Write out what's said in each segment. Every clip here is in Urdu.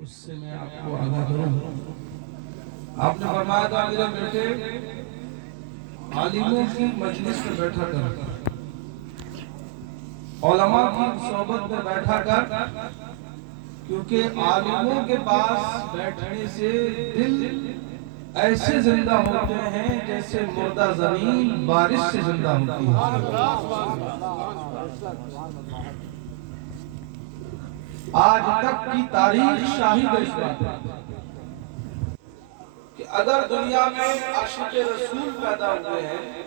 اس سے میں آپ کو آگاہ کروں. آپ نے فرمایا تھا میرے بیٹے عالموں کی مجلس میں بیٹھا کر، علماء کی صحبت میں بیٹھا کر، کیونکہ عالموں کے پاس بیٹھنے سے دل ایسے زندہ ہوتے ہیں جیسے مردہ زمین بارش سے زندہ ہوتی ہے. آج تک کی تاریخ شاہد ہے اس بات کہ اگر دنیا میں عاشق رسول پیدا ہوئے ہیں،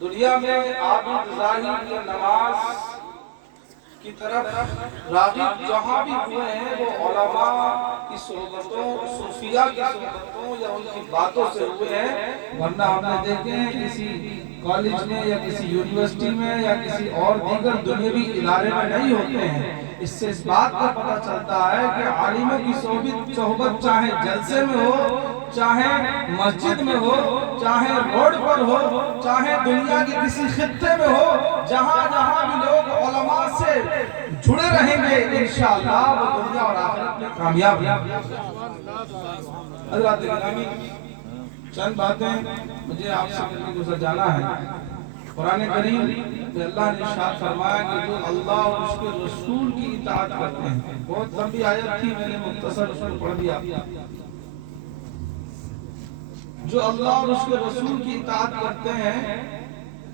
دنیا میں عابد زاہد یا نماز کی طرف راغب جہاں بھی ہوئے ہیں، وہ علماء کی صحبتوں، صوفیاء کی صحبتوں یا ان کی باتوں سے ہوئے ہیں. ورنہ ہم نے دیکھے ہیں کسی کالج میں یا کسی یونیورسٹی میں یا کسی اور دیگر دنیاوی ادارے میں نہیں ہوتے ہیں. اس سے اس بات کا پتہ چلتا ہے کہ عالموں کی صحبت چاہے جلسے میں ہو، چاہے مسجد میں ہو، چاہے روڈ پر ہو، چاہے دنیا کے کسی خطے میں ہو، جہاں جہاں بھی لوگ علماء سے جڑے رہیں گے انشاءاللہ وہ دنیا اور آخرت میں کامیاب ہیں. حضرات گرامی، چند باتیں مجھے آپ سے گزر جانا ہے. قرآن کریم میں اللہ نے ارشاد فرمایا کہ جو اللہ اور اس کے رسول کی اطاعت کرتے ہیں، بہت لمبی آیت تھی، میں نے مختصر اس کو پڑھ دیا. جو اللہ اور اس کے رسول کی اطاعت کرتے ہیں،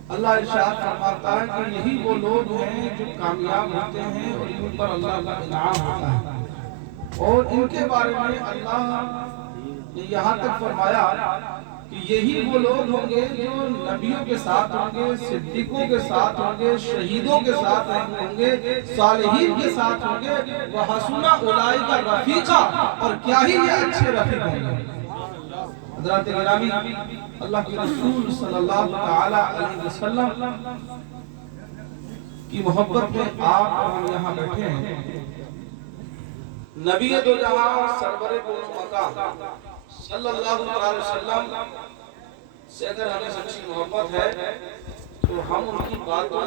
اللہ ارشاد فرماتا ہے کہ یہی وہ لوگ ہیں جو کامیاب ہوتے ہیں اور ان پر اللہ کا انعام ہوتا ہے. اور ان کے بارے میں اللہ نے یہاں تک فرمایا کہ یہی وہ لوگ ہوں گے جو نبیوں کے ساتھ ہوں گے، صدیقوں کے ساتھ ہوں گے، شہیدوں کے ساتھ ہوں گے، صالحین کے ساتھ ہوں گے. وَحَسُنَ أُولَئِكَ رَفِيقًا، اور کیا ہی یہ اچھے رفیق ہوں گے. حضرات گرامی، اللہ کے رسول صلی اللہ علیہ وسلم کی محبت میں آپ اور ہم یہاں بیٹھے ہیں. نبی دو جہاں سرور کون مکان صلی اللہ علیہ وسلم سے اگر ہمیں سچی محبت ہے تو ہم ان کی باتوں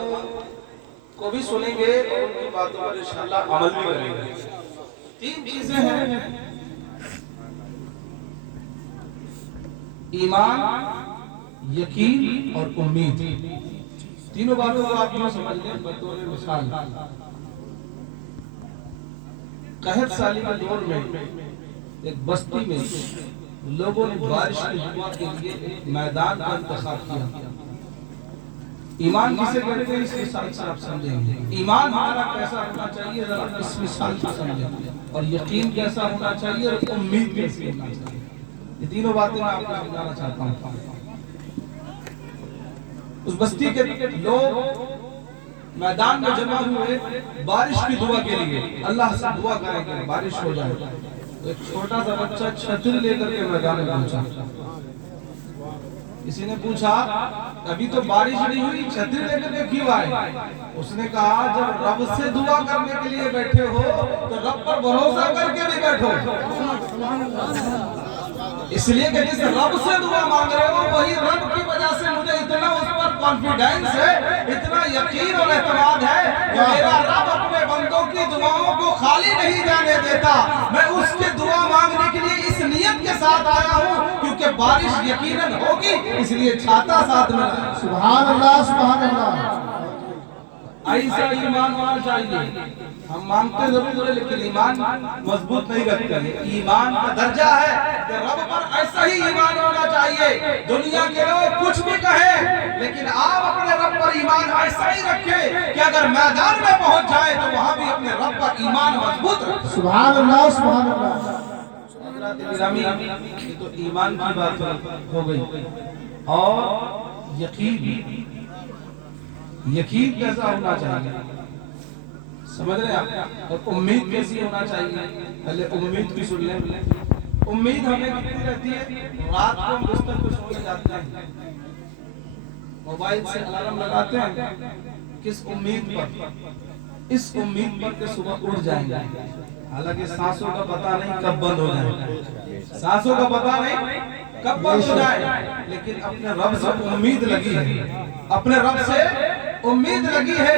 کو بھی سنیں گے اور ان کی باتوں پر انشاءاللہ عمل بھی کریں گے. 3 چیزیں ہیں: ایمان، یقین اور امید. تینوں باتوں کو آپ یوں سمجھ لیں بطور مثال. قحط سالی کے دور میں ایک بستی میں لوگوں نے بارش کی دعا کے لیے ایک میدان کا انتخاب کیا. ایمان کسے کہتے ہیں اس مثال سے آپ سمجھیں گے. ایمان ہمارا کیسا ہونا چاہیے ذرا اس مثال سے سمجھیں، اور یقین کیسا ہونا چاہیے اور امید کیسی ہونا چاہیے. یہ تینوں باتیں میں آپ کو سمجھانا چاہتا ہوں. اس بستی کے لوگ میدان میں جمع ہوئے بارش کی دعا کے لیے. اللہ سے دعا کریں کہ بارش ہو جائے. ایک چھوٹا سا بچہ چھتری لے کر کے میدان میں پہنچا. کسی نے پوچھا ابھی تو بارش نہیں ہوئی، چھتری لے کر کے کیوں آئے؟ اس نے کہا جب رب سے دعا کرنے کے لیے بیٹھے ہو تو رب پر بھروسہ کر کے بھی بیٹھو. اس لیے کہ جس رب سے دعا مانگ رہے ہو وہی رب کی وجہ سے مجھے اتنا اس پر کانفیڈنس ہے، اتنا یقین اور اعتماد ہے کہ میرا رب اپنے بندوں کی دعاؤں کو خالی نہیں جانے دیتا. میں اس کے دعا مانگنے کے لیے اس نیت کے ساتھ آیا ہوں کیونکہ بارش یقیناً ہوگی، اس لیے چھاتا ساتھ میں. سبحان اللہ، سبحان اللہ. ایسا ایمان ہونا چاہیے. ہم مانگتے ضرور ہیں لیکن ایمان مضبوط نہیں رکھتے. ایمان کا درجہ ہے کہ رب پر ایسا ہی ایمان ہونا چاہیے. دنیا کے لوگ کچھ بھی کہیں لیکن آپ اپنے رب پر ایمان ایسا ہی رکھیں کہ اگر میدان میں پہنچ جائے تو وہاں بھی اپنے رب پر ایمان مضبوط رکھیں. سبحان اللہ، سبحان اللہ. حضرات گرامی، یہ تو ایمان کی بات ہو گئی. اور یقین کیسا ہونا چاہیے سمجھ رہے ہیں آپ؟ اور امید کیسی ہونا چاہیے؟ پہلے امید کی سن لیں. امید ہمیں کتنی رہتی ہے؟ رات کو ہم بستر پہ سونے جاتے ہیں، موبائل سے الارم لگاتے ہیں. کس امید پر؟ اس امید پر کہ صبح اٹھ جائیں گے. حالانکہ سانسوں کا پتہ نہیں کب بند ہو جائے، سانسوں کا پتہ نہیں کب بند ہو جائے، لیکن اپنے رب سے امید لگی ہے. اپنے رب سے امید لگی ہے.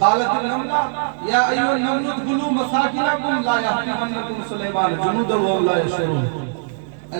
قالت النملة يا أيها النمل ادخلوا مساكنكم لا يحطمنكم سليمان جنوده وهم لا يشعرون।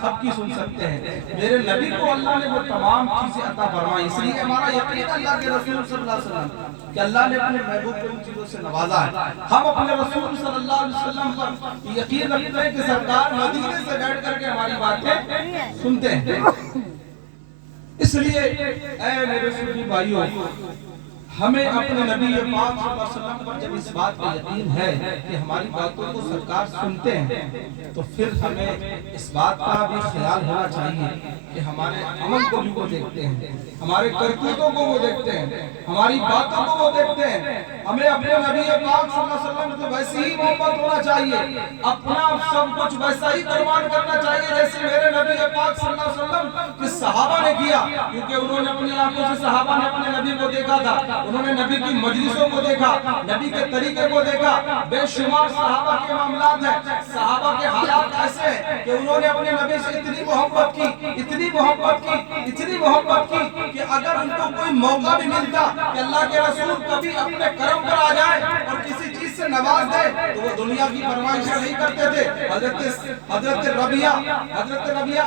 سب کی سن سکتے ہیں. میرے نبی کو اللہ نے وہ تمام چیزیں عطا فرمائی. اس لیے ہمارا یقین اللہ کے رسول صلی اللہ علیہ وسلم کہ اللہ نے اپنے محبوب کو ان چیزوں سے نوازا ہے. ہم اپنے رسول صلی اللہ علیہ وسلم پر یقین رکھتے ہیں کہ سرکار مدینے سے بیٹھ کر کے ہماری باتیں سنتے ہیں. اس لیے اے میرے سنی بھائیوں، ہمیں اپنے نبی پاک صلی اللہ علیہ وسلم پر جب اس بات کا یقین ہے کہ ہماری باتوں کو سرکار سنتے ہیں تو پھر ہمیں اس بات کا بھی خیال ہونا چاہیے کہ ہمارے عمل کو بھی وہ دیکھتے ہیں، ہمارے کرتوتوں کو وہ دیکھتے ہیں، ہماری باتوں کو وہ دیکھتے ہیں. ہمیں اپنے نبی پاک صلی اللہ علیہ وسلم سے ویسی ہی محبت ہونا چاہیے، اپنا سب کچھ ویسا ہی قربان کرنا چاہیے جیسے میرے نبی پاک صلی اللہ علیہ وسلم کے صحابہ نے کیا. کیونکہ انہوں نے اپنی آنکھوں سے صحابہ نے اپنے نبی کو دیکھا تھا، انہوں نے نبی کی مجلسوں کو دیکھا، نبی کے طریقے کو دیکھا. بے شمار صحابہ کے معاملات ہیں، صحابہ کے حالات ایسے ہیں کہ انہوں نے اپنے نبی سے اتنی محبت کی، اتنی محبت کی، اتنی محبت کی کہ اگر ان کو کوئی موقع بھی ملتا کہ اللہ کے رسول کبھی اپنے کرم پر آ جائے اور کسی چیز سے نواز دے تو وہ دنیا کی فرمائشیں نہیں کرتے تھے. حضرت ربیعہ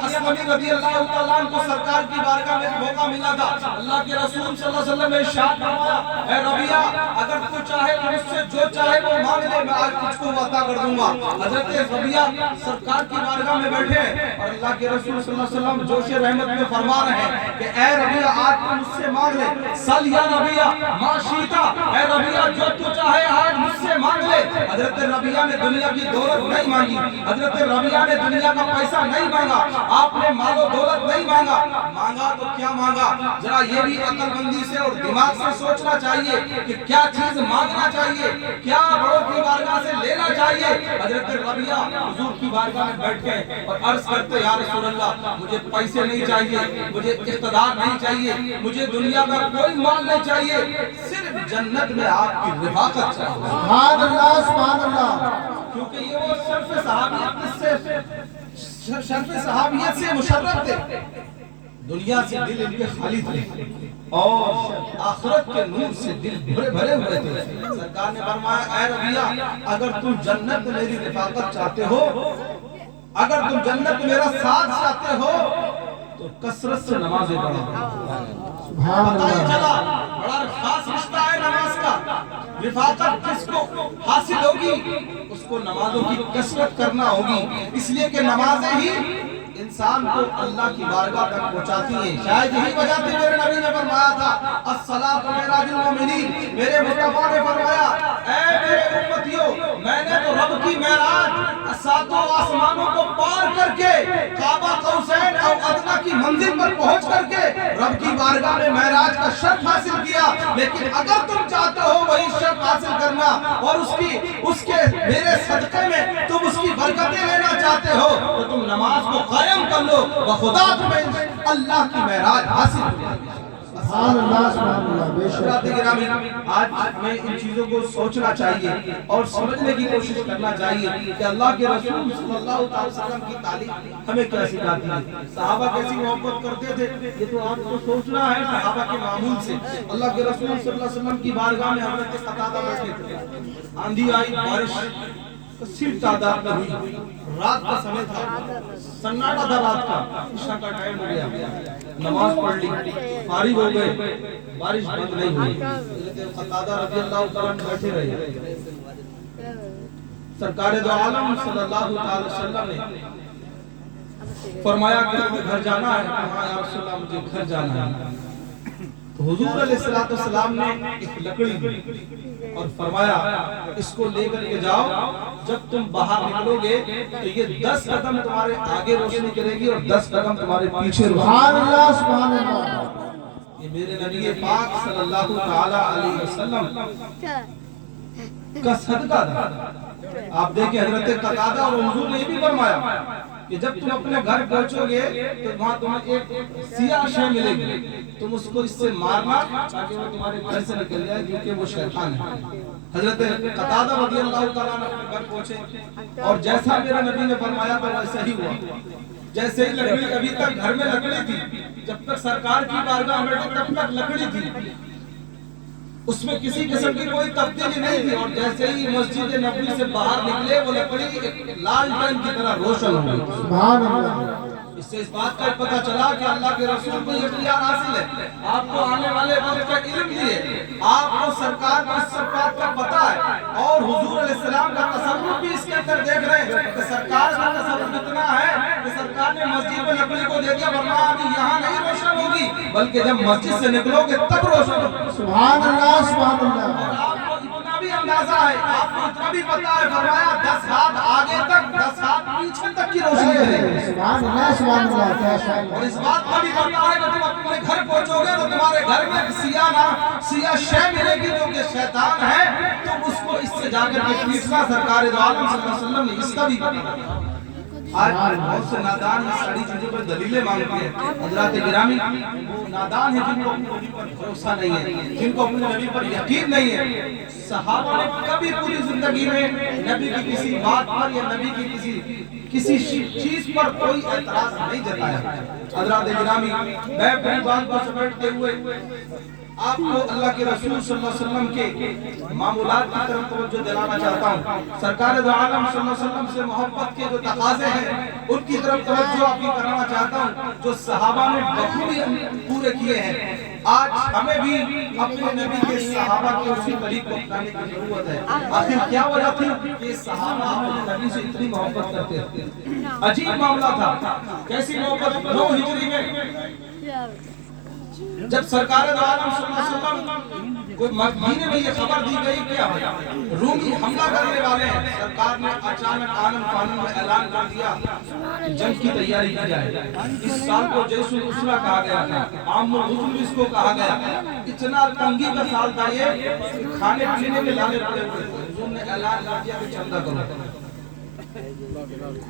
اسلمی رضی اللہ تعالیٰ عنہ کو سرکار کی بارگاہ میں موقع ملا تھا. اللہ کے رسول صلی اللہ علیہ وسلم نے ارشاد فرمایا، اے ربیعہ اگر تو چاہے تو مجھ سے جو چاہے وہ مانگ لے، میں آج تجھ کو عطا کر دوں گا. حضرت ربیعہ سرکار کی بارگاہ میں بیٹھے اور اللہ کے رسول صلی اللہ علیہ وسلم جوش رحمت میں فرما رہے ہیں کہ اے ربیعہ آج تو مجھ سے مانگ لے، سل یا ربیعہ ما شیتا، اے ربیعہ جو تو چاہے آج مجھ سے مانگ لے. حضرت ربیعہ نے دنیا کی دولت نہیں مانگی، حضرت ربیعہ نے دنیا کا پیسہ نہیں مانگا، آپ نے مال و دولت نہیں مانگا. مانگا تو کیا مانگا؟ ذرا یہ بھی عقل مندی سے اور دماغ سے سوچنا چاہیے کہ کیا چیز مانگنا چاہیے، کیا بڑوں کی بارگاہ سے لینا چاہیے. حضرت ربیعہ حضور کی بارگاہ میں بیٹھ گئے اور عرض کرتے یا رسول اللہ مجھے پیسے نہیں چاہیے، مجھے اقتدار نہیں چاہیے، مجھے دنیا کا کوئی مال نہیں چاہیے، صرف جنت میں آپ کی رفاقت چاہیے. سبحان اللہ سبحان اللہ. کیونکہ یہ وہ شرف صحابیت سے مشرف تھے. دنیا سے دل ان کے خالی تھے اور آخرت کے نور سے دل بھرے ہوئے تھے. سرکار نے فرمایا اے ربیعہ اگر تم جنت میری رفاقت چاہتے ہو، اگر تم جنت میرا ساتھ چاہتے ہو تو کثرت سے نمازیں پڑھو. پتہ ہی چلا بڑا خاص رشتہ ہے نماز کا. رفاقت جس کو حاصل ہوگی اس کو نمازوں کی کثرت کرنا ہوگی، اس لیے کہ نمازیں ہی انسان کو اللہ کی بارگاہ تک پہنچاتی ہیں. شاید یہی وجہ تھی میرے نبی نے فرمایا تھا الصلاۃ معراج المومنین. میرے مصطفیٰ نے فرمایا اے میرے امتیوں میں نے تو رب کی معراج ساتوں آسمانوں کو پار کر کے کعبہ قوسین او ادنیٰ کی منزل پر پہنچ کر کے رب کی بارگاہ میں معراج کا شرف حاصل کیا. لیکن اگر تم چاہتے ہو وہی شرف حاصل کرنا اور اس کے میرے صدقے میں تم اس کی برکتیں لینا چاہتے ہو تو تم نماز کو قائم کر لو، بخدا تمہیں اللہ کی معراج حاصل ہوگی. سبحان اللہ سبحان اللہ. بے شک آج ہمیں ان چیزوں کو سوچنا چاہیے اور سمجھنے کی کوشش کرنا چاہیے کہ اللہ کے رسول صلی اللہ علیہ وسلم کی تعلیم ہمیں کیا سکھاتی ہے، صحابہ کیسی محبت کرتے تھے. یہ تو آپ کو سوچنا ہے صحابہ کے معمول سے. اللہ کے رسول صلی اللہ علیہ وسلم کی بارگاہ میں حضرت قتادہ بیٹھے تھے. آندھی آئی، بارش کثیر تعداد میں ہوئی، رات کا سمے تھا، سناٹا تھا رات کا، عشاء کا ٹائم ہو گیا، نماز پڑھ لی، فارغ ہو گئے، بارش بند نہیں ہوئی. حضرت قتادہ رضی اللہ تعالیٰ عنہ بیٹھے رہے. سرکار دو عالم صلی اللہ علیہ وسلم نے فرمایا کہ تمہیں گھر جانا ہے. کہا یا رسول اللہ مجھے گھر جانا ہے. تو حضور علیہ السلام نے ایک لکڑی دی اور فرمایا اس کو لے کر کے جاؤ، جب تم باہر نکلو گے تو یہ 10 قدم تمہارے آگے روشنی کرے گی اور 10 قدم تمہارے پیچھے. سبحان اللہ سبحان اللہ. یہ میرے نبی پاک صلی اللہ تعالی علیہ وسلم کا صدقہ تھا. آپ دیکھیں حضرت قتادہ اور حضور نے یہ بھی فرمایا کہ جب تم اپنے گھر پہنچو گے تو وہاں تمہیں ایک سیاہ شے ملے گی، تم اس کو اس سے مارنا تاکہ وہ تمہارے گھر سے نکل جائے کیونکہ وہ شیطان ہے. حضرت قتادہ رضی اللہ تعالیٰ عنہ اپنے گھر پہنچے اور جیسا میرے نبی نے فرمایا تھا ویسا ہی ہوا. جیسے ہی لکڑی، ابھی تک گھر میں لکڑی تھی، جب تک سرکار کی بارگاہ میں تب تک لکڑی تھی. اس میں کسی قسم کی کوئی تبدیلی نہیں تھی، اور جیسے ہی مسجد نبوی سے باہر نکلے وہ لکڑی ایک لالٹن کی طرح روشن ہو گئی۔ سبحان اللہ۔ اس سے اس بات کا پتہ چلا کہ اللہ کے رسول کو یہ اختیار حاصل ہے، آپ کو آنے والے وقت کا علم بھی ہے، آپ کو سرکار کو اس سب بات کا پتہ ہے، اور حضور علیہ السلام کا تصرف بھی اس کے اندر دیکھ رہے ہیں کہ سرکار کا تصرف اتنا ہے کہ سرکار نے مسجد میں لکڑی کو دے دیا، ورنہ ابھی یہاں نہیں روشن ہوگی بلکہ جب مسجد سے نکلو گے تب روشن ہوگی۔ سبحان اللہ سبحان اللہ۔ اور آپ کو اتنا بھی اندازہ ہے، آپ کو اتنا بھی پتہ ہے، فرمایا 10 ہاتھ آگے تک 10 ہاتھ پیچھے تک کی روشنی ہے۔ سبحان اللہ سبحان اللہ۔ کیا شان اور اس بات کا بھی پتہ ہے کہ تم اپنے گھر پہنچو گے تو تمہارے گھر میں سیاہ شے ملے گی جو کہ شیطان ہے، تم اس کو اس سے جا کر کے پیٹنا۔ سرکار دو عالم صلی اللہ علیہ وسلم نے اس کا بھی پتہ۔ آج بہت سے نادان اس ساری چیزوں پر دلیلیں مانگتے ہیں۔ حضرات گرامی، وہ نادان ہیں جن کو اپنے نبی پر بھروسہ نہیں ہے، جن کو اپنے نبی پر یقین نہیں ہے۔ صحابہ نے کبھی پوری زندگی میں نبی کی کسی بات پر یا نبی کی کسی چیز پر کوئی اعتراض نہیں جتایا۔ حضرات گرامی، میں اپنی بات کو سمیٹتے ہوئے آپ کو اللہ کے رسول صلی اللہ علیہ وسلم کے معمولات کی طرف توجہ دلانا چاہتا ہوں۔ سرکار دو عالم صلی اللہ علیہ وسلم سے محبت کے جو تقاضے ہیں ان کی طرف توجہ آپ کی کرانا چاہتا ہوں، جو صحابہ نے بخوبی پورے کیے ہیں۔ آج ہمیں بھی اپنے نبی کے صحابہ کے اسی طریق کو اپنانے کی ضرورت ہے۔ آخر کیا وجہ تھی کہ صحابہ اپنے نبی سے اتنی محبت کرتے تھے؟ عجیب معاملہ تھا۔ کیسی محبت؟ 9 ہجری میں جب سرکار دو عالم صلی اللہ علیہ وسلم کو مدینے میں یہ خبر دی گئی کیا ہے رومی حملہ کرنے والے ہیں، سرکار نے اچانک آنن فانن میں اعلان کر دیا کہ جنگ کی تیاری کی جائے۔ اس سال کو جیش الاسرہ کہا گیا تھا، عام الغزو بھی اس کو کہا گیا۔ اتنا تنگی کا سال تھا یہ کہ کھانے پینے کے لالے پڑے ہوئے تھے۔ حضور نے اعلان کر دیا کہ چندہ کرو۔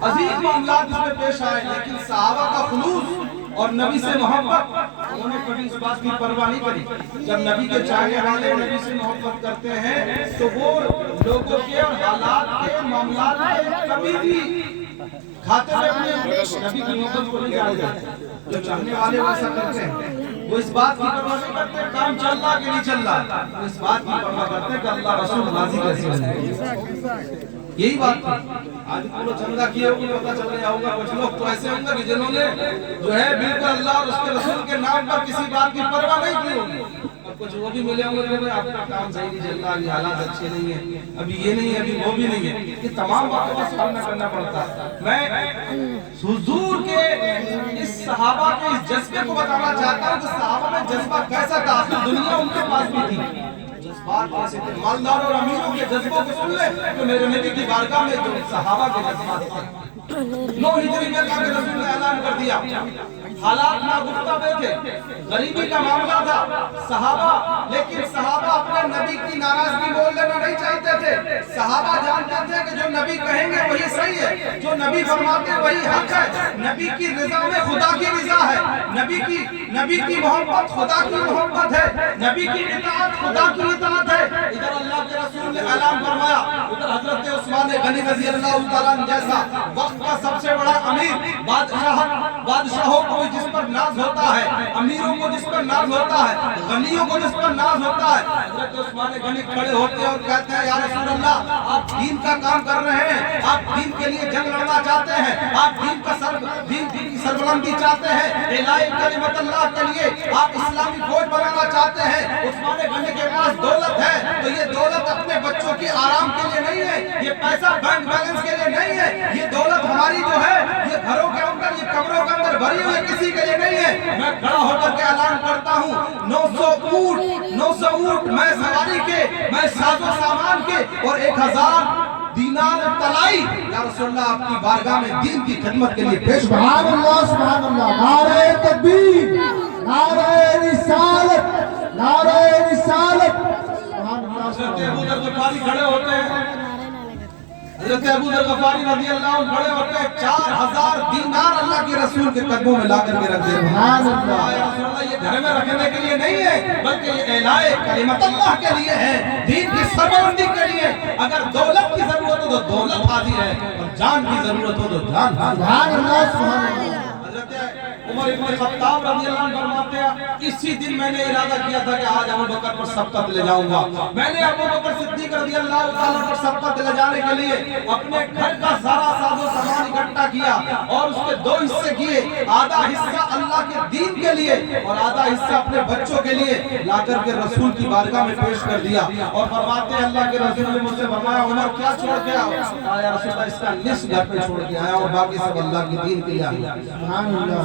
عظیم معاملات اس میں پیش آئے، لیکن صحابہ کا خلوص اور نبی سے محبت، انہوں نے کبھی اس بات کی پرواہ نہیں کری۔ جب نبی کے چاہنے والے نبی سے محبت کرتے ہیں تو وہ لوگوں کے اور حالات کے معاملات کے کبھی بھی کھاتے میں اپنے نبی کی محبت کو نہیں جانتے۔ جو چاہنے والے وہ ایسا کرتے ہیں، وہ اس بات کی پرواہ نہیں کرتے کام چل رہا کہ نہیں چل رہا، وہ اس بات کی پرواہ کرتے ہیں کہ اللہ رسول راضی کیسے ہوگا۔ یہی بات تھی۔ آج پورا چندہ کیے ہوگی پتہ چل رہا ہوگا کچھ لوگ تو ایسے ہوں گے کہ جنہوں نے جو ہے بالکل اللہ اور اس کے رسول کے نام پر کسی بات کی پرواہ نہیں کی ہوگی، اور کچھ وہ بھی ملے ہوں گے کہ آپ کا کام صحیح نہیں چل رہا، یہ حالات اچھے نہیں ہیں، ابھی یہ نہیں ہے، ابھی وہ بھی نہیں ہے۔ یہ تمام باتوں کا سامنا کرنا پڑتا ہے۔ میں حضور کے اس صحابہ کے اس جذبے کو بتانا چاہتا ہوں کہ صحابہ میں جذبہ کیسا تھا۔ آخر دنیا ان کے پاس بھی تھی، جذبات ایسے تھے۔ مالدار اور امیروں کے جذبوں کو سن لے تو میرے نبی کی بارگاہ میں جو صحابہ کے جذبات تھے۔ 9 ہجری میں اللہ کے رسول نے اعلان کر دیا، حالات ناگفتہ میں تھے، غریبی کا معاملہ تھا۔ صحابہ لیکن صحابہ اپنے نبی کی ناراضگی بول لینا نہیں چاہتے تھے۔ صحابہ جانتے تھے کہ جو نبی کہیں گے وہی صحیح ہے، جو نبی فرماتے ہیں وہی حق ہے۔ نبی کی رضا میں خدا کی رضا ہے، نبی کی محبت خدا کی محبت ہے، نبی کی اطاعت خدا کی اطاعت ہے۔ ادھر اللہ کے رسول نے اعلان فرمایا، ادھر حضرت عثمان غنی رضی اللہ تعالیٰ عنہ جیسا وقت کا سب سے بڑا امیر، بادشاہوں کو جس پر ناز ہوتا ہے، امیروں کو جس پر ناز ہوتا ہے، غنیوں کو جس پر ناز ہوتا ہے، حضرت عثمان غنی کھڑے ہوتے ہیں اور کہتے ہیں یا رسول اللہ، آپ دین کا کام کر رہے ہیں، آپ دین کے لیے جنگ لڑنا چاہتے ہیں، آپ دین کی سربلندی چاہتے ہیں، اعلاء کلمت اللہ کے لیے آپ اسلامی فوج بنانا چاہتے ہیں۔ عثمان غنی کے پاس دولت ہے تو یہ دولت اپنے بچوں کی آرام کے لیے نہیں ہے، یہ پیسہ بینک بیلنس کے لیے نہیں ہے، یہ دولت ہماری جو ہے یہ گھروں کے اندر، یہ کمروں کے اندر بھری ہوئی کسی کے لیے نہیں ہے۔ میں کھڑا ہو کر کے اعلان کرتا ہوں 900 اونٹ میں سواری کے، میں ساز و سامان کے، اور 1000 دینار طلائی یا رسول اللہ آپ کی بارگاہ میں دین کی خدمت کے لیے پیش۔ سبحان اللہ سبحان اللہ۔ نعرہ تکبیر، نعرہ رسالت، نعرہ رسالت۔ حضرت ابو ذر غفاری کھڑے ہوتے ہیں، حضرت ابو ذر غفاری رضی اللہ عنہ کھڑے ہوتے ہیں، 4000 دینار اللہ کے رسول کے قدموں میں لا کر کے رکھ دے۔ سبحان اللہ۔ یا رسول اللہ یہ گھر میں رکھنے کے لیے نہیں ہے بلکہ یہ اعلاء کلمت اللہ کے لیے ہے، دین کی سربلندی کے لیے۔ اگر دولت کی ضرورت ہو تو دولت حاضر ہے، اور جان کی ضرورت ہو تو جان حاضر ہے۔ سبحان اللہ سبحان اللہ۔ حضرت عمر ابن خطاب رضی اللہ عنہ فرماتے ہیں اسی دن میں نے ارادہ کیا تھا کہ آج ابو بکر پر سبقت لے جاؤں گا. میں نے ابو بکر صدیق رضی اللہ تعالیٰ پر سبقت لے جانے کے لیے اپنے گھر کا سارا ساز و سامان اکٹھا کیا اور اس کے 2 حصے کیے. آدھا حصہ اللہ کے دین کے لیے اور آدھا حصہ اپنے بچوں کے لیے لا کر کے رسول کی بارگاہ میں پیش کر دیا. اور فرماتے ہیں اللہ کے رسول نے مجھ سے فرمایا عمر کیا چھوڑ کے آؤ؟ یا رسول اللہ اس کا نصف گھر پہ چھوڑ کے آیا اور باقی سب اللہ کے دین کے لیے آیا. سبحان اللہ.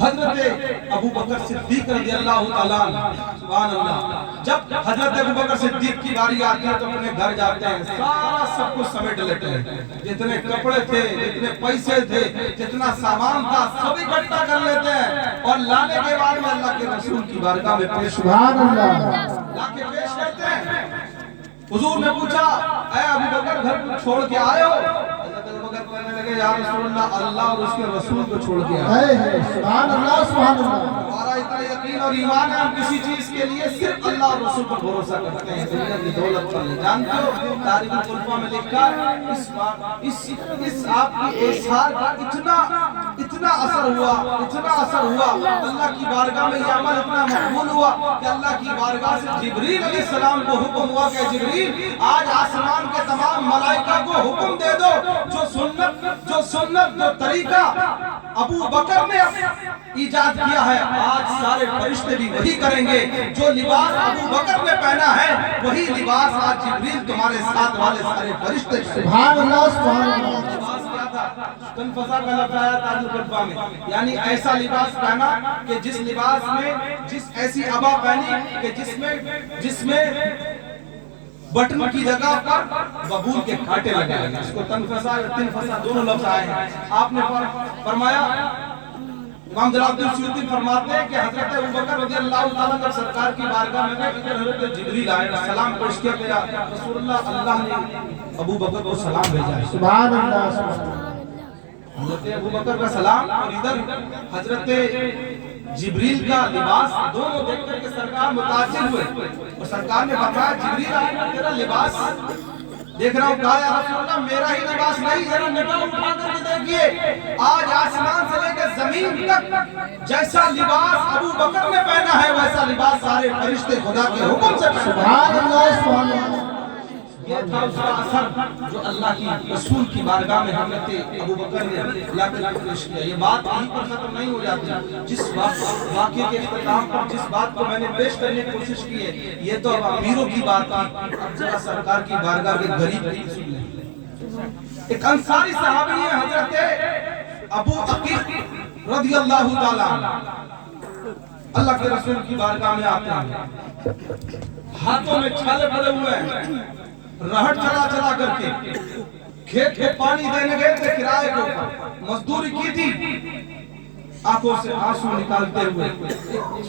حضرت ابو بکر صدیق رضی اللہ تعالیٰ سبحان اللہ جب حضرت ابو بکر صدیق کی باری آتی ہے تو اپنے گھر جاتے ہیں, سارا سب کچھ سمیٹ لیتے ہیں. جتنے کپڑے تھے, جتنے پیسے تھے, جتنا سامان تھا سب اکٹھا کر لیتے ہیں اور لانے کے بعد میں اللہ کے رسول کی بارگاہ میں پیش سبحان اللہ. لا کے پیش کرتے ہیں. حضور نے پوچھا اے ابو بکر گھر کو چھوڑ کے آئے ہو؟ حضرت ابو بکر کہنے لگے یا رسول اللہ اللہ اور اس کے رسول کو چھوڑ کے آئے. سبحان اللہ. سبحان اللہ. ہمارا اتنا یقین اور ایمان ہے ہم کسی چیز کے لیے صرف اللہ اور رسول پر بھروسہ کرتے ہیں, دنیا کی دولت پر نہیں. جانتے ہو تاریخ الخلفاء میں لکھا ہے اس آپ کی اظہار کا اتنا اثر ہوا اللہ کی بارگاہ میں یہ عمل اتنا مقبول ہوا کہ اللہ کی بارگاہ سے جبریل علیہ السلام کو حکم ہوا کہ جبریل آج آسمان کے تمام ملائکہ کو حکم دے دو جو سنت جو طریقہ ابو بکر نے ایجاد کیا ہے آج سارے فرشتے بھی وہی کریں گے. جو لباس ابو بکر نے پہنا ہے وہی لباس آج جبریل تمہارے ساتھ والے سارے فرشتے. سبحان اللہ. سبحان اللہ. لباس کیا تھا؟ تنفذہ کا لفظ آیا تاج القبا میں, یعنی ایسا لباس پہنا کہ جس لباس میں ایسی عبا پہنی کہ جس میں بٹن کی جگہ پر ببول کے کانٹے لگائے ہیں. اس کو تنفذہ یا تنفذہ دونوں لفظ آئے ہیں. آپ نے فرمایا امام جلال الدین سیوطی فرماتے ہیں کہ حضرت ابو بکر رضی اللہ تعالیٰ جب سرکار کی بارگاہ میں گئے ادھر حضرت جبریل آئے, سلام پیش کیا گیا. رسول اللہ نے ابو بکر کو سلام بھیجا ہے. سبحان اللہ. حضرت ابو بکر کا سلام اور ادھر حضرت جبریل کا لباس دونوں دیکھ کر کے سرکار متاثر ہوئے اور سرکار نے فرمایا جبریل آئے تیرا لباس دیکھ رہا ہوں. کہا یا رسول اللہ میرا ہی لباس نہیں, ذرا نگاہ اٹھا کر کے دیکھیے آج آسمان سے لے کے زمین تک جیسا لباس ابو بکر نے پہنا ہے ویسا لباس سارے فرشتے خدا کے حکم سے پہنا. سبحان اللہ. سبحان اللہ. یہ تھا اس کا اثر جو اللہ کی رسول کی بارگاہ میں حضرت ابو بکر نے لا کر پیش کیا. یہ بات یہیں پر ختم نہیں ہو جاتی. جس واقعے کے اختتام پر جس بات کو میں نے پیش کرنے کی کوشش کی ہے یہ تو اب امیروں کی بات تھی. اب ذرا سرکار کی بارگاہ کے غریب کی سن لیں. ایک انصاری صحابی ہے حضرت ابو عقیل رضی اللہ تعالیٰ اللہ کے رسول کی بارگاہ میں آتے ہیں, ہاتھوں میں چھالے پڑے ہوئے ہیں, رہٹ چلا کر کے کھیت کو پانی دینے گئے تھے کرائے کے اوپر, مزدوری کی تھی. آنکھوں سے آنسو نکالتے ہوئے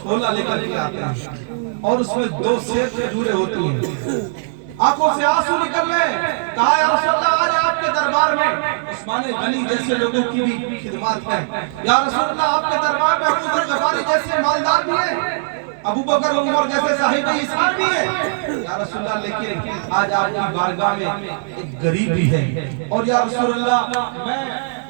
چھولا لے کر کے آتے ہیں اور اس میں 2 سیب کھجوریں ہوتی ہیں. آنکھوں سے آنسو نکل رہے. کہا یا رسول اللہ آج آپ کے دربار میں عثمان غنی جیسے لوگوں کی بھی خدمات ہے. یا رسول اللہ آپ کے دربار میں ابو ذر غفاری جیسے مالدار بھی ہیں, ابو بکر عمر جیسے صاحب اسحاق بھی ہے. یا رسول اللہ لیکن آج آپ کی بارگاہ میں ایک غریب بھی ہے اور یا رسول اللہ میں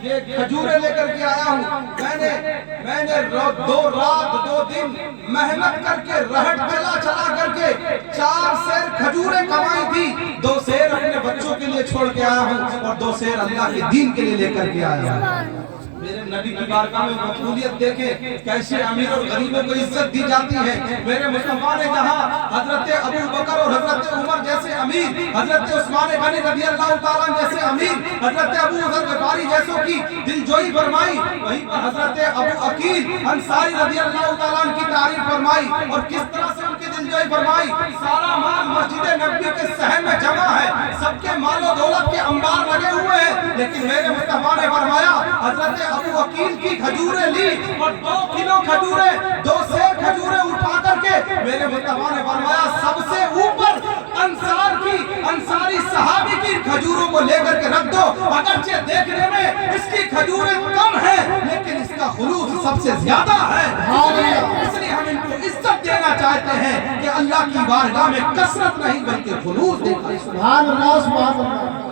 یہ کھجوریں لے کر کے آیا ہوں. میں نے 2 رات 2 دن محنت کر کے رہٹ چلا کر کے 4 سیر کھجوریں کمائی تھی. 2 سیر اپنے بچوں کے لیے چھوڑ کے آیا ہوں اور 2 سیر اللہ کے دین کے لیے لے کر کے آیا ہوں. میرے نبی کی بارگاہ میں مقبولیت دیکھیں کیسے امیر اور غریبوں کو عزت دی جاتی ہے. میرے مصطفیٰ نے جہاں حضرت ابو بکر اور حضرت عمر جیسے امیر, حضرت عثمان غنی رضی اللہ تعالیٰ جیسے امیر, حضرت ابو ذر غفاری جیسوں کی دلجوئی فرمائی, وہیں پر حضرت ابو عقیل انصاری رضی اللہ تعالیٰ کی تعریف فرمائی اور کس طرح سے ان کی دلجوئی فرمائی. سارا مال مسجد نبوی کے صحن میں جمع ہے, سب کے مال و دولت کے انبار لگے ہوئے ہیں, لیکن میرے مصطفیٰ نے فرمایا حضرت ابو عقیل کی کھجوریں لی اور 2 کلو کھجوریں 2 سیر کھجوریں اٹھا کر کے میرے مصطفیٰ نے فرمایا سب سے اوپر انصاری صحابی کی کھجوروں کو لے کر کے رکھ دو. اگرچہ دیکھنے میں اس کی کھجوریں کم ہیں لیکن اس کا خلوص سب سے زیادہ ہے. اس لیے ہم ان کو عزت دینا چاہتے ہیں کہ اللہ کی بارگاہ میں کثرت نہیں بلکہ خلوص دیکھا. سبحان اللہ. سبحان اللہ.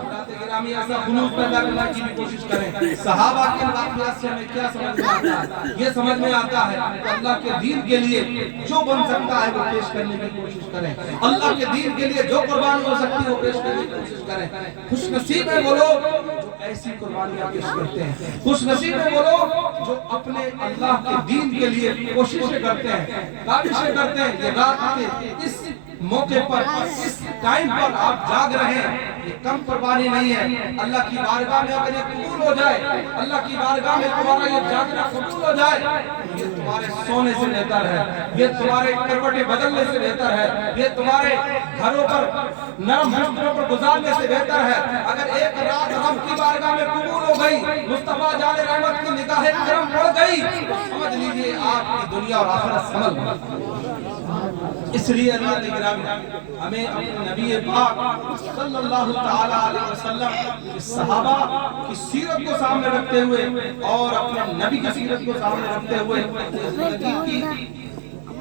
گرامی ایسا خلوص پیدا کرنے کی بھی کوشش کریں. صحابہ کے واقعات سے ہمیں کیا سمجھ میں آتا ہے؟ یہ سمجھ میں آتا ہے کہ اللہ کے دین کے لیے جو بن سکتا ہے وہ پیش کرنے کی کوشش کریں. اللہ کے دین کے لیے جو قربانی ہو سکتی ہے وہ پیش کرنے کی کوشش کریں. خوش نصیب ہیں وہ لوگ جو ایسی قربانیاں پیش کرتے ہیں. خوش نصیب ہیں وہ لوگ جو اپنے اللہ کے دین کے لیے کوششیں کرتے ہیں, کاوشیں کرتے ہیں. یہ رات کے اس موقع پر, اس ٹائم پر آپ جاگ رہے ہیں, یہ کم قربانی نہیں ہے. اللہ کی بارگاہ میں اگر یہ قبول ہو جائے, اللہ کی بارگاہ میں تمہارا یہ جاگنا قبول ہو جائے, یہ تمہارے سونے سے بہتر ہے, یہ تمہارے کروٹیں بدلنے سے بہتر ہے, یہ تمہارے گھروں پر نرم بستروں پر گزارنے سے بہتر ہے. اگر ایک رات رب کی بارگاہ میں قبول ہو گئی, مصطفیٰ جان رحمت کی نگاہ کرم پڑ گئی, سمجھ لیجئے آپ کی دنیا اور آخرت سنبھل گئی. اس لیے اللہ نے گرامی ہمیں اپنے نبی پاک صلی اللہ تعالی علیہ وسلم صحابہ کی سیرت کو سامنے رکھتے ہوئے اور اپنے نبی کی سیرت کو سامنے رکھتے ہوئے زندگی کی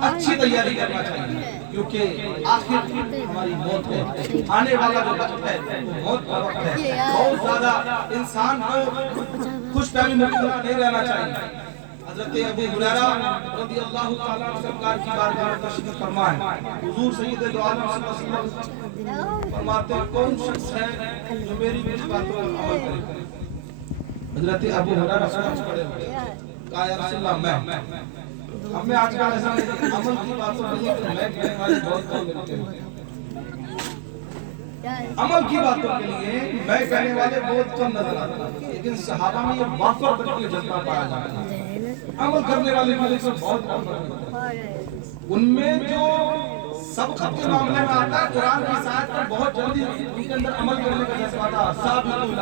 اچھی تیاری کرنا چاہیے, کیونکہ آخر ہماری موت ہے. آنے والا جو وقت ہے وہ موت کا وقت ہے. بہت زیادہ انسان کو خوش فہمی مبتلا نہیں رہنا چاہیے. حضرت ابو ہریرہ رضی اللہ تعالیٰ عنہ سرکار کی بارگاہ میں تشریف فرما ہے. حضور سید دو عالم صلی اللہ علیہ وسلم فرماتے ہیں کون شخص ہے جو میری کچھ باتوں پر عمل کرے. حضرت ابو ہریرہ سوچ پڑے ہوئے, کہا یا رسول اللہ میں ہم میں آج کل ایسا نہیں, عمل کی باتوں پر میں کہنے والی بہت کم ملتے ہیں. عمل کی باتوں کے لیے میں کہنے والے بہت کم نظر آتا ہے, لیکن صحابہ میں یہ وافر کر کے جذبہ پایا جاتا ہے. عمل کرنے والے ملے سے بہت کم ہے. ان میں جو سبقت کے معاملے میں آتا ہے, قرآن کی سائد پر بہت جلدی ان کے اندر عمل کرنے کا جذبہ تھا. سابقوا الی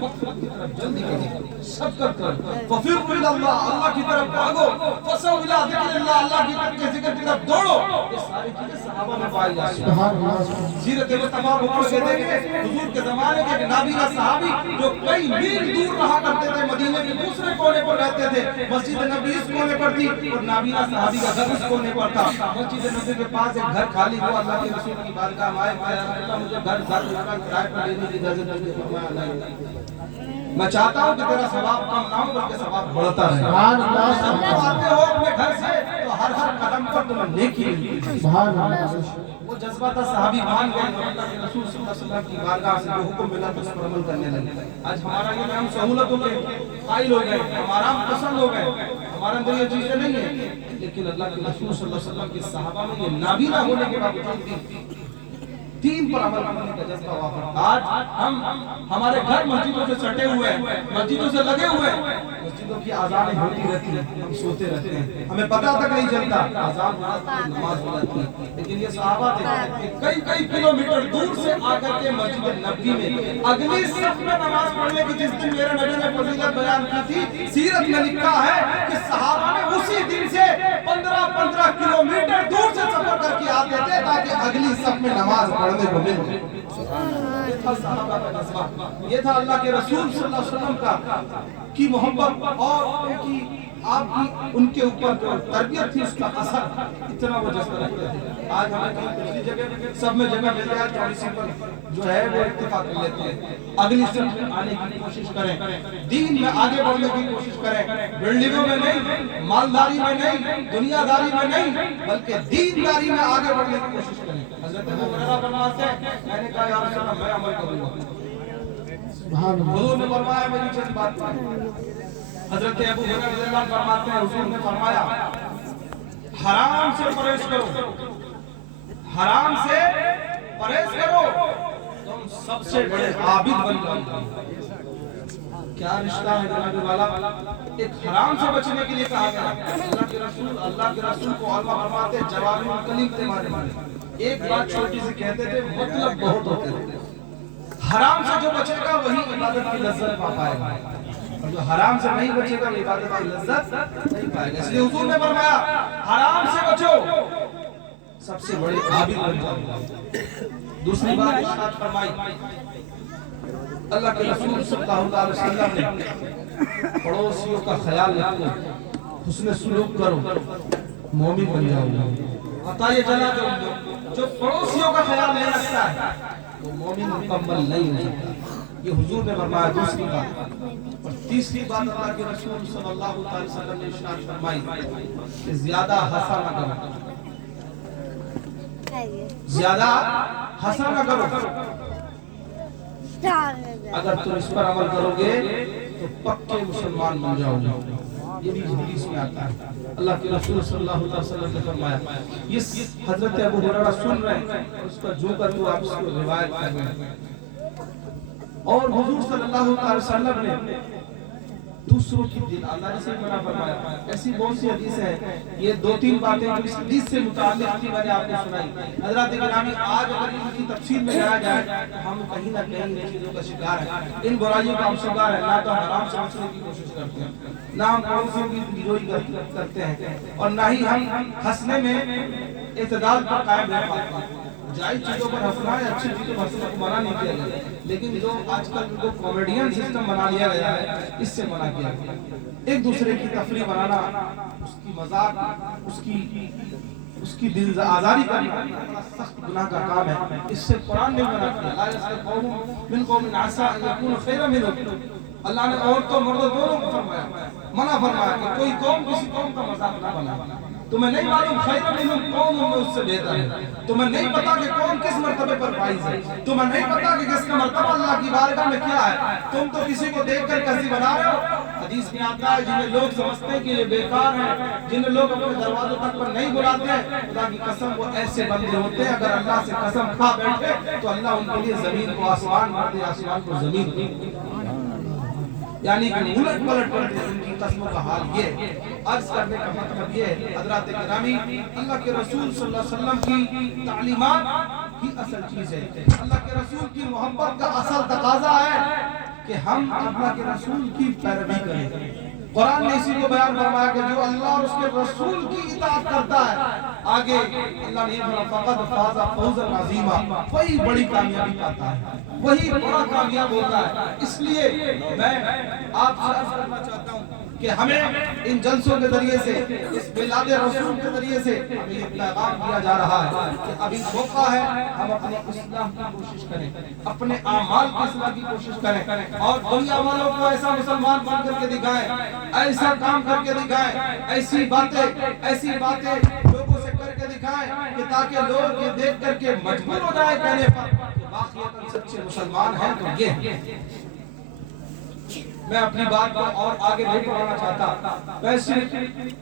مغفرۃ کی طرف جلدی کریں, سبقت کرو. ففروا الی اللہ, اللہ کی طرف بھاگو. فسعوا الی ذکر اللہ, اللہ کی ذکر کی طرف دوڑو. یہ ساری چیزیں صحابہ میں پائی جاتی ہیں. سیرت مصطفیٰ کو پڑھ کے دیکھیں, حضور کے زمانے کے نابینا صحابی جو کئی میل دور رہا کرتے تھے, مدینے کے دوسرے کونے پر رہتے تھے, مسجد نبی اس کونے پر تھی اور نابینا صحابی کا گھر اس کونے پر تھا. مسجد نبی کے پاس ایک گھر خالی ہوا, اللہ کے رسول کی بارگاہ میں آئے, اللہ مجھے گھر کرائے پر لینے کی اجازت دی. فرمایا نہیں, میں چاہتا ہوں کہ تیرا ثواب کم نہ ہو بلکہ ثواب بڑھتا رہے. سبحان اللہ. جب تم آتے ہو اپنے گھر سے تو ہر قدم پر تمہیں نیکی ملتی ہے. سبحان اللہ. وہ جذبہ تھا, صحابی مان گئے, اللہ کے رسول صلی اللہ علیہ وسلم کی بارگاہ سے جو حکم ملا تو اس پر عمل کرنے لگے. آج ہمارا یہ ہم سہولتوں کے قائل ہو گئے, ہم آرام پسند ہو گئے, ہمارے اندر یہ چیزیں نہیں ہیں, لیکن اللہ کے رسول صلی اللہ علیہ وسلم کے صحابہ میں یہ نابینا ہونے کے باوجود بھی دین پر عمل کرنے کا جذبہ وافر. آج ہم ہمارے گھر مسجدوں سے سٹے ہوئے ہیں, مسجدوں سے لگے ہوئے ہیں, مسجدوں کی آذانیں ہوتی رہتی ہیں, ہم سوتے رہتے ہیں, ہمیں پتہ تک نہیں چلتا آذان ہوتی, نماز ہو جاتی ہے. لیکن یہ صحابہ تھے کہ کئی کلومیٹر دور سے آ کر کے مسجد نبوی میں اگلی صف میں نماز پڑھنے کی جس دن میرے نبی نے فضیلت بیان کی تھی, سیرت میں لکھا ہے کہ صحابہ نے اسی دن سے 15 کلومیٹر دور سے سفر کر کے آتے تھے تاکہ اگلی صف میں نماز پڑھنے کو مل. یہ تھا صحابہ کا جذبہ, یہ تھا اللہ کے رسول صلی اللہ علیہ وسلم کی محبت اور ان کی آپ کی ان کے اوپر جو تربیت تھی اس کا اثر, اتنا وہ جذبہ رکھتے تھے. آج ہمیں کہیں دوسری جگہ سب میں جگہ مل جائے تو اسی پر جو ہے وہ اتفاق کر لیتے ہیں. اگلی صف میں آنے کی کوشش کریں, دین میں آگے بڑھنے کی کوشش کریں, بلڈنگوں میں نہیں, مالداری میں نہیں, دنیا داری میں نہیں, بلکہ دینداری میں آگے بڑھنے کی کوشش کریں. حضرت ابو ہریرہ فرماتے ہیں, میں نے کہا یا رسول اللہ میں عمل کروں گا. حضور نے فرمایا میری چند بات مانو. حضرت ابو ہریرہ رضی اللہ عنہ فرماتے ہیں, حضور نے فرمایا حرام سے پرہیز کرو, حرام سے پرہیز کرو, تم سب سے بڑے عابد بن جاؤ گے. کیا رشتہ ہے جناب والا, ایک حرام سے بچنے کے لیے کہا گیا. اللہ کے رسول کو علماء فرماتے ہیں جواب کلیم تھے مارے مارے, ایک بات چھوٹی سی کہتے تھے, مطلب بہت ہوتے تھے. حرام سے جو بچے گا وہی عبادت کی لذت پا پائے گا, اور جو حرام سے نہیں بچے گا وہ عبادت کی لذت نہیں پائے گا. اس لیے حضور نے فرمایا حرام سے بچو, سب سے بڑے عابد بن جاؤ. دوسری بات ارشاد فرمائی, اللہ کے رسول صلی اللہ علیہ وسلم نے پڑوسیوں کا خیال رکھو, حسن سلوک کرو, مومن بن جاؤ. پتہ یہ چلا جو پڑوسیوں کا خیال نہیں رکھتا ہے وہ مومن مکمل نہیں ہو سکتا. یہ حضور نے فرمایا دوسری بات. اور تیسری بات اللہ کے رسول صلی اللہ علیہ وسلم نے ارشاد فرمائی کہ زیادہ ہنسا نہ کرو, زیادہ ہنسا نہ کرو. اگر تم اس پر عمل کرو گے تو پکے مسلمان بن جاؤ گے. یہ بھی حدیث میں آتا ہے. اللہ کے رسول صلی اللہ علیہ وسلم نے فرمایا. یہ حضرت ابو ہریرہ سن رہے ہیں, اس پر جو کر تو آپ اس کو روایت کر رہے ہیں. اور حضور صلی اللہ علیہ وسلم نے دوسروں کی دل آزاری سے منع فرمایا. ایسی بہت سی حدیث ہیں. یہ دو تین باتیں جو اس حدیث سے متعلق تھی میں نے آپ کو سنائی. حضرات گرامی, آج اگر ان کی تفصیل میں جایا جائے تو ہم کہیں نہ کہیں ان چیزوں کا شکار ہیں, ان برائیوں کا ہم شکار ہیں. نہ تو حرام سے بچنے کی کوشش کرتے ہیں, نہ ہم پڑوسیوں کی گروئی کرتے ہیں, اور نہ ہی ہم ہنسنے میں اعتدال پر قائم رہ پاتے ہیں. جائز چیزوں پر ہنسنا ہے, اچھی چیزوں پر ہنسنا کو منع نہیں کیا گیا, لیکن جو آج کل جو کامیڈین سسٹم بنا لیا گیا ہے اس سے منع کیا گیا. ایک دوسرے کی تفریح بنانا, اس کی مذاق, اس کی دل آزاری کرنا بڑا سخت گناہ کا کام ہے. اس سے قرآن نے منع کیا. لا یسخر قوم من قوم عسى ان يكونوا خيرا منهم. اللہ نے عورتوں مردوں دونوں کو فرمایا, منع فرمایا کہ کوئی قوم کسی قوم کا مذاق نہ بنائے. تمہیں نہیں معلوم خیر منہم کون میں اس سے بہتر ہے. تمہیں نہیں پتا کہ کون کس مرتبے پر فائز ہے. تمہیں نہیں پتا کہ کس کا مرتبہ اللہ کی بارگاہ میں کیا ہے. تم تو کسی کو دیکھ کر کسی بنا رہے ہو. حدیث میں آتا ہے جنہیں لوگ سمجھتے ہیں کہ یہ بیکار ہیں, جنہیں لوگ اپنے دروازوں تک پر نہیں بلاتے ہیں, خدا کی قسم وہ ایسے بندے ہوتے ہیں اگر اللہ سے قسم کھا بیٹھے تو اللہ ان کے لیے زمین کو آسمان کر دے, آسمان کو زمین کر دے. یعنی کہ الٹ پلٹ کر دے ان کی قسموں کا حال. یہ عرض کرنے کا مطلب یہ ہے حضرات گرامی, اللہ کے رسول صلی اللہ علیہ وسلم کی تعلیمات ہی اصل چیز ہے. اللہ کے رسول کی محبت کا اصل تقاضا ہے کہ ہم اللہ کے رسول کی پیروی کریں. قرآن نے اسی کو بیان فرمایا کہ جو اللہ اور اس کے رسول کی اطاعت کرتا ہے, آگے اللہ نے فرمایا فقد فاز فوزا عظیما, وہی بڑی کامیابی پاتا ہے, وہی بڑا کامیاب ہوتا ہے. اس لیے میں آپ سے عرض کرنا چاہتا ہوں کہ ہمیں ان جلسوں کے ذریعے سے, اس میلاد رسول کے ذریعے سے ہمیں یہ پیغام دیا جا رہا ہے کہ ابھی موقع ہے ہم اپنی اصلاح کی کوشش کریں, اپنے اعمال کی اصلاح کی کوشش کریں, اور دنیا والوں کو ایسا مسلمان بن کر کے دکھائیں, ایسا کام کر کے دکھائیں, ایسی باتیں لوگوں سے کر کے دکھائیں کہ تاکہ لوگ یہ دیکھ کر کے مجبور ہو جائے کہنے پر کہ واقعی سچے مسلمان ہیں تو یہ. میں اپنی بات کو اور آگے نہیں بڑھانا چاہتا, میں صرف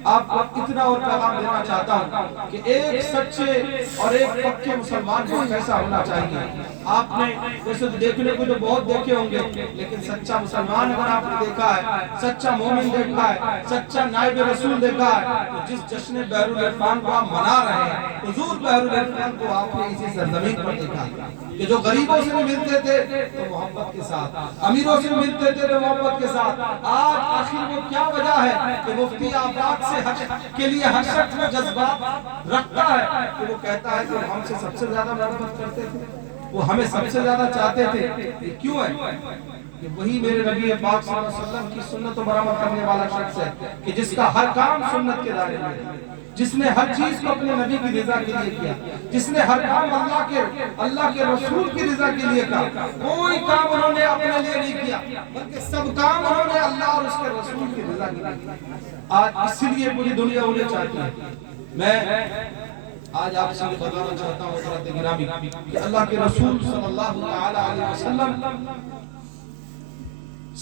آپ کو اتنا اور پیغام دینا چاہتا ہوں کہ ایک سچے اور ایک پکے مسلمان کو کیسا ہونا چاہیے. آپ نے ویسے دیکھنے کو تو بہت دیکھے ہوں گے, لیکن سچا مسلمان اگر آپ نے دیکھا ہے, سچا مومن دیکھا ہے, سچا نائب رسول دیکھا ہے, تو جس جشن بحر العرفان کو آپ منا رہے ہیں, حضور بحر العرفان کو آپ نے اسی سرزمین پر دیکھا کہ جو غریبوں سے بھی ملتے تھے تو محبت کے ساتھ, امیروں سے بھی ملتے تھے تو محبت کے ساتھ. آج آخر وہ کیا وجہ ہے کہ مفتی آباد سے حج کے لیے ہر شخص میں جذبات رکھتا ہے کہ وہ کہتا ہے کہ ہم سے سب سے زیادہ محبت کرتے تھے, وہ ہمیں سب سے زیادہ چاہتے تھے. یہ کیوں ہے کہ وہی میرے نبی پاک صلی اللہ علیہ وسلم کی سنت و برآمد کرنے والا شخص ہے کہ جس کا ہر کام سنت کے دائرے میں, جس نے ہر چیز کو اپنے نبی کی رضا کے لیے کیا, جس نے ہر کام اللہ کے رسول کی رضا کے لیے کیا. کوئی کام انہوں نے اپنے لیے نہیں کیا بلکہ سب کام انہوں نے اللہ اور اس کے رسول کی رضا کے لیے کیا. آج اسی لیے پوری دنیا انہیں چاہتی ہے. میں آج آپ سے بتانا چاہتا ہوں حضرات گرامی کہ اللہ کے رسول صلی اللہ علیہ وسلم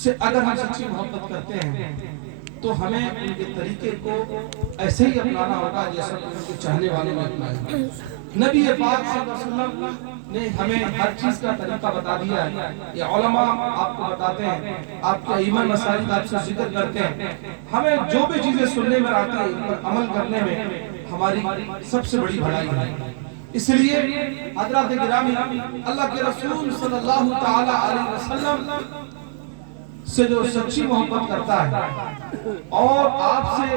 سے اگر ہم سچی محبت کرتے ہیں تو ہمیں ان کے طریقے کو ایسے ہی اپنانا ہوگا جیسا کہ ان کے چاہنے والے نے اپنایا. نبی پاک صلی اللہ علیہ وسلم نے ہمیں ہر چیز کا طریقہ بتا دیا ہے. یہ علماء آپ کو بتاتے ہیں, آپ کے ایمان مسائل آپ سے ذکر کرتے ہیں. ہمیں جو بھی چیزیں سننے میں آتی ہیں ان پر عمل کرنے میں ہماری سب سے بڑی بھلائی ہے. اس لیے حضرات گرامی, اللہ کے رسول صلی اللہ تعالی علیہ وسلم سے جو سچی محبت کرتا ہے اور آپ سے